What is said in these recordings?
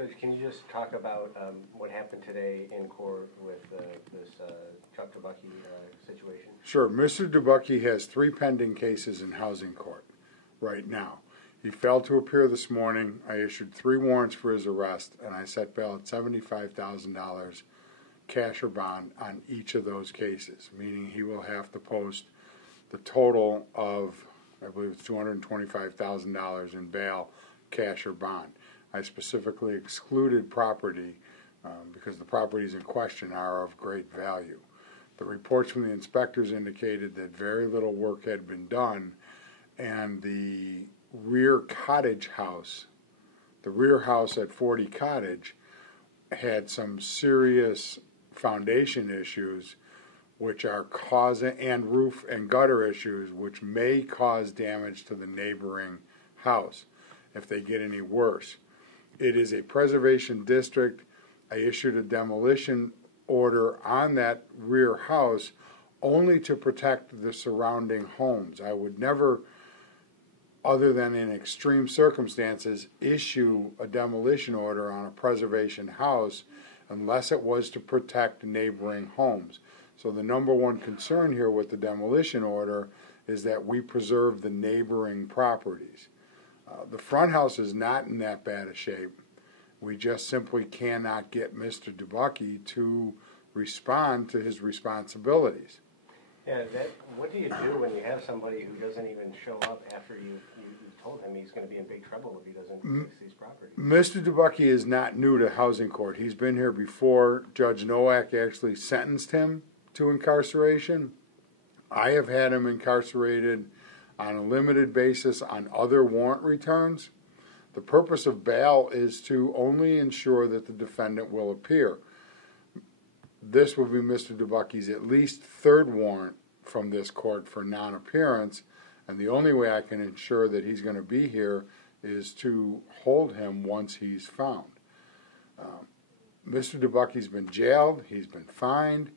Judge, can you just talk about what happened today in court with this Chuck DeBucky situation? Sure. Mr. DeBucky has 3 pending cases in housing court right now. He failed to appear this morning. I issued 3 warrants for his arrest, and I set bail at $75,000 cash or bond on each of those cases, meaning he will have to post the total of, I believe it's $225,000 in bail, cash or bond. I specifically excluded property because the properties in question are of great value. The reports from the inspectors indicated that very little work had been done, and the rear cottage house, the rear house at 40 Cottage, had some serious foundation issues which are causing, and roof and gutter issues, which may cause damage to the neighboring house if they get any worse. It is a preservation district. I issued a demolition order on that rear house only to protect the surrounding homes. I would never, other than in extreme circumstances, issue a demolition order on a preservation house unless it was to protect neighboring homes. So the number one concern here with the demolition order is that we preserve the neighboring properties. The front house is not in that bad a shape. We just simply cannot get Mr. DeBucky to respond to his responsibilities. Yeah, what do you do when you have somebody who doesn't even show up after you've told him he's going to be in big trouble if he doesn't fix these properties? Mr. DeBucky is not new to housing court. He's been here before. Judge Nowak actually sentenced him to incarceration. I have had him incarcerated on a limited basis on other warrant returns. The purpose of bail is to only ensure that the defendant will appear. This will be Mr. DeBucky's at least 3rd warrant from this court for non-appearance, and the only way I can ensure that he's going to be here is to hold him once he's found. Mr. DeBucky's been jailed. He's been fined.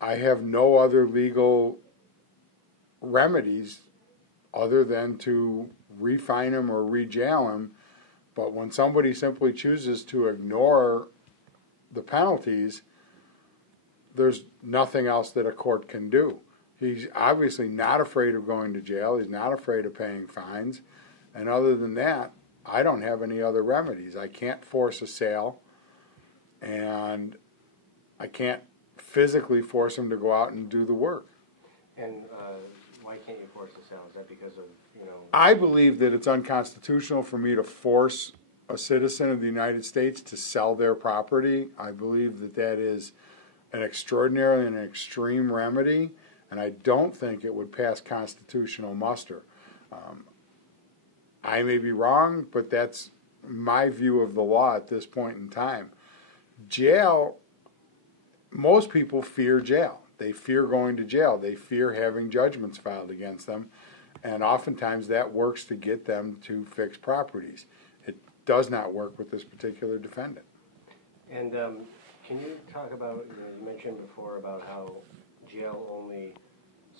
I have no other legal remedies other than to refine him or rejail him. But when somebody simply chooses to ignore the penalties, there's nothing else that a court can do. He's obviously not afraid of going to jail. He's not afraid of paying fines. And other than that, I don't have any other remedies. I can't force a sale, and I can't physically force him to go out and do the work. And why can't you force a sale? Is that because of, I believe that it's unconstitutional for me to force a citizen of the United States to sell their property. I believe that that is an extraordinary and extreme remedy, and I don't think it would pass constitutional muster. I may be wrong, but that's my view of the law at this point in time. Jail, most people fear jail. They fear going to jail. They fear having judgments filed against them, and oftentimes that works to get them to fix properties. It does not work with this particular defendant. And can you talk about, you mentioned before about how jail only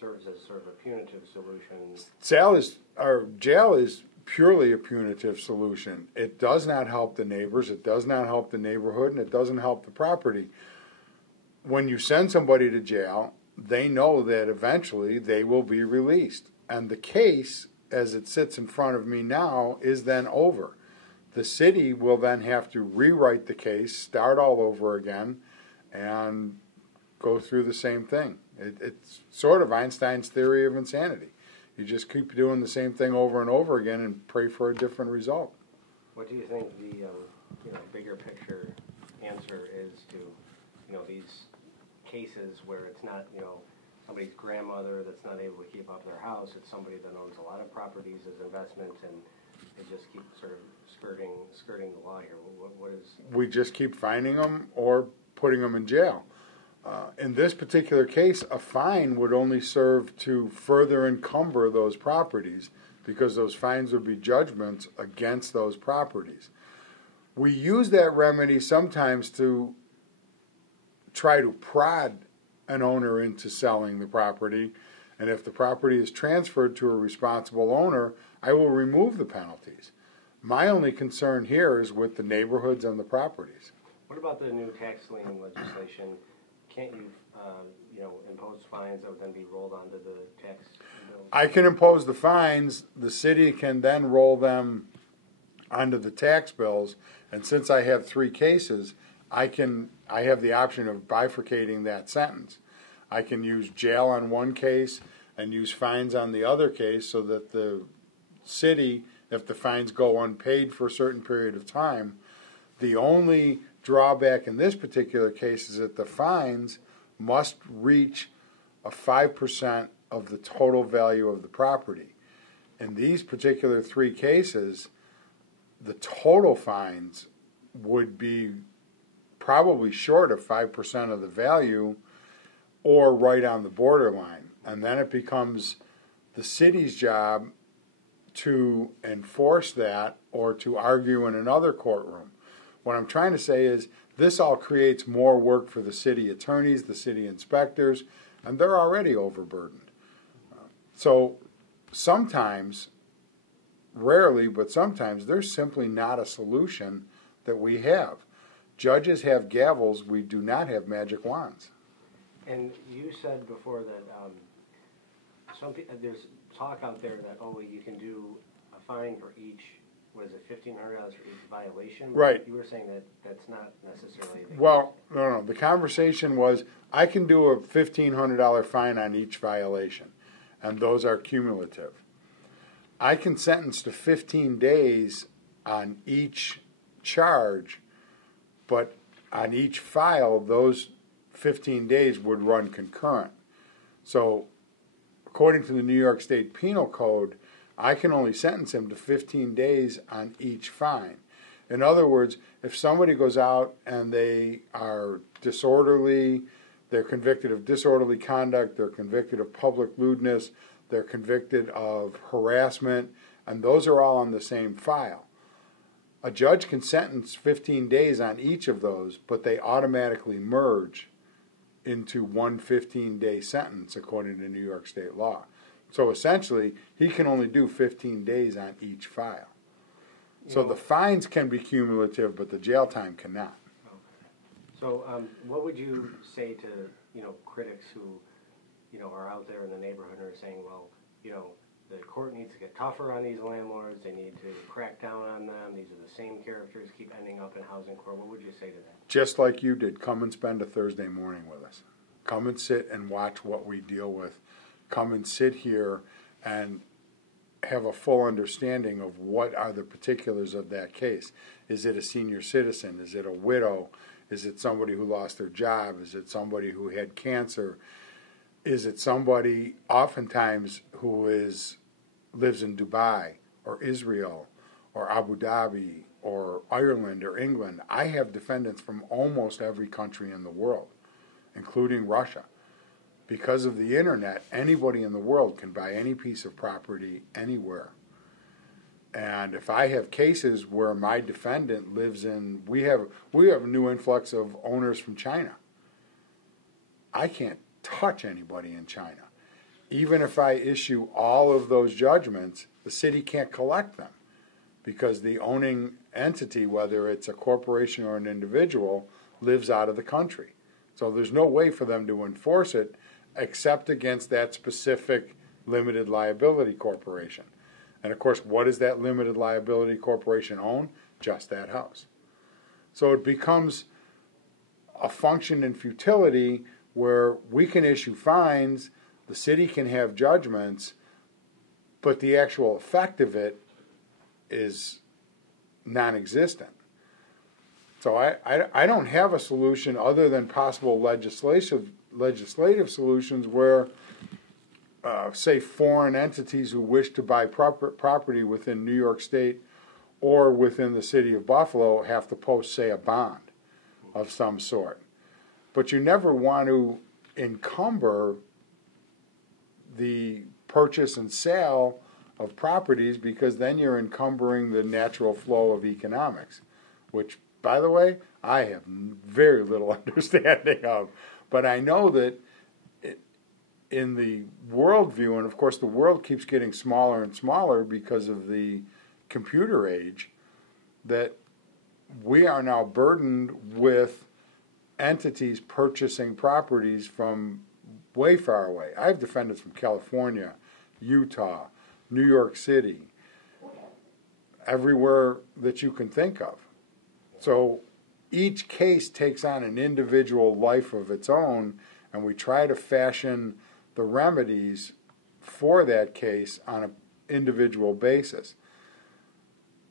serves as sort of a punitive solution. Jail is purely a punitive solution. It does not help the neighbors, it does not help the neighborhood, and it doesn't help the property. When you send somebody to jail, they know that eventually they will be released. And the case, as it sits in front of me now, is then over. The city will then have to rewrite the case, start all over again, and go through the same thing. It's sort of Einstein's theory of insanity. You just keep doing the same thing over and over again and pray for a different result. What do you think the bigger picture answer is to these cases where it's not somebody's grandmother that's not able to keep up their house, it's somebody that owns a lot of properties as investments, and they just keep sort of skirting the law here? What is? We just keep finding them or putting them in jail. In this particular case, a fine would only serve to further encumber those properties because those fines would be judgments against those properties. We use that remedy sometimes to try to prod an owner into selling the property, and if the property is transferred to a responsible owner, I will remove the penalties. My only concern here is with the neighborhoods and the properties. What about the new tax lien legislation? Can't you, impose fines that would then be rolled onto the tax bill? I can impose the fines. The city can then roll them onto the tax bills. And since I have 3 cases, I have the option of bifurcating that sentence. I can use jail on one case and use fines on the other case, so that the city, if the fines go unpaid for a certain period of time, the only drawback in this particular case is that the fines must reach a 5% of the total value of the property. In these particular 3 cases, the total fines would be probably short of 5% of the value, or right on the borderline. And then it becomes the city's job to enforce that or to argue in another courtroom. What I'm trying to say is this all creates more work for the city attorneys, the city inspectors, and they're already overburdened. So sometimes, rarely, but sometimes there's simply not a solution that we have. Judges have gavels, we do not have magic wands. And you said before that there's talk out there that, you can do a fine for each, what is it, $1,500 for each violation? Right. You were saying that that's not necessarily the case. Well, no. The conversation was I can do a $1,500 fine on each violation, and those are cumulative. I can sentence to 15 days on each charge, but on each file, those 15 days would run concurrent. So, according to the New York State Penal Code, I can only sentence him to 15 days on each fine. In other words, if somebody goes out and they are disorderly, they're convicted of disorderly conduct, they're convicted of public lewdness, they're convicted of harassment, and those are all on the same file. A judge can sentence 15 days on each of those, but they automatically merge into one 15-day sentence according to New York State law. So essentially, he can only do 15 days on each file. So the fines can be cumulative, but the jail time cannot. Okay. So what would you say to, critics who, are out there in the neighborhood and are saying, well, the court needs to get tougher on these landlords, they need to crack down on them, these are the same characters, keep ending up in housing court. What would you say to that? Just like you did, come and spend a Thursday morning with us. Come and sit and watch what we deal with. Come and sit here and have a full understanding of what are the particulars of that case. Is it a senior citizen? Is it a widow? Is it somebody who lost their job? Is it somebody who had cancer? Is it somebody oftentimes who lives in Dubai or Israel or Abu Dhabi or Ireland or England? I have defendants from almost every country in the world, including Russia. Because of the internet, anybody in the world can buy any piece of property anywhere. And if I have cases where my defendant lives in, we have a new influx of owners from China. I can't touch anybody in China. Even if I issue all of those judgments, the city can't collect them because the owning entity, whether it's a corporation or an individual, lives out of the country. So there's no way for them to enforce it except against that specific limited liability corporation. And of course, what does that limited liability corporation own? Just that house. So it becomes a function in futility where we can issue fines, the city can have judgments, but the actual effect of it is non-existent. So I don't have a solution other than possible legislative solutions where, say, foreign entities who wish to buy property within New York State or within the city of Buffalo have to post, say, a bond of some sort. But you never want to encumber the purchase and sale of properties because then you're encumbering the natural flow of economics, which, by the way, I have very little understanding of. But I know that in the worldview, and of course the world keeps getting smaller and smaller because of the computer age, that we are now burdened with entities purchasing properties from way far away. I have defendants from California, Utah, New York City, everywhere that you can think of. So each case takes on an individual life of its own, and we try to fashion the remedies for that case on an individual basis.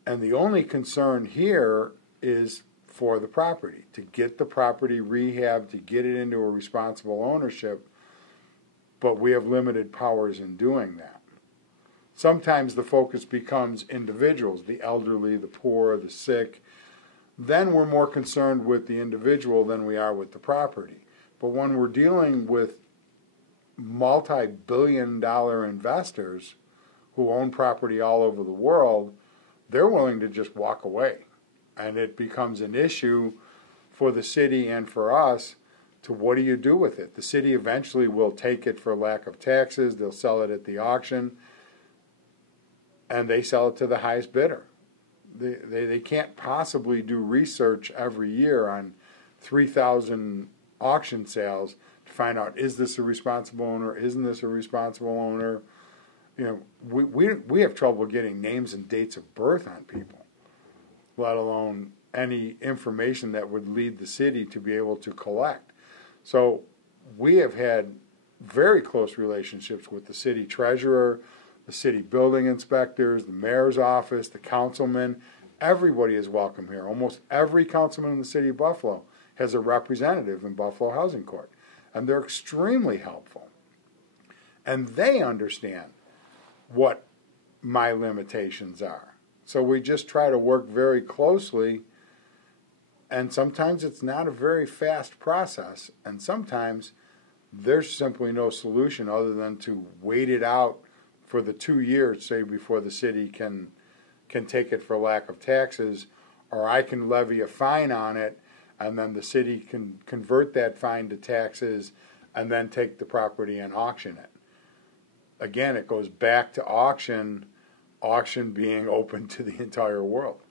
And the only concern here is for the property, to get the property rehabbed, to get it into a responsible ownership, but we have limited powers in doing that. Sometimes the focus becomes individuals, the elderly, the poor, the sick. Then we're more concerned with the individual than we are with the property. But when we're dealing with multi-billion-dollar investors who own property all over the world, they're willing to just walk away. And it becomes an issue for the city and for us to what do you do with it? The city eventually will take it for lack of taxes. They'll sell it at the auction, and they sell it to the highest bidder. They can't possibly do research every year on 3,000 auction sales to find out, is this a responsible owner, isn't this a responsible owner? You know, we have trouble getting names and dates of birth on people, let alone any information that would lead the city to be able to collect. So we have had very close relationships with the city treasurer, the city building inspectors, the mayor's office, the councilman. Everybody is welcome here. Almost every councilman in the city of Buffalo has a representative in Buffalo Housing Court, and they're extremely helpful. And they understand what my limitations are. So we just try to work very closely, and sometimes it's not a very fast process, and sometimes there's simply no solution other than to wait it out for the 2 years, say, before the city can take it for lack of taxes, or I can levy a fine on it, and then the city can convert that fine to taxes and then take the property and auction it. Again, it goes back to auction being open to the entire world.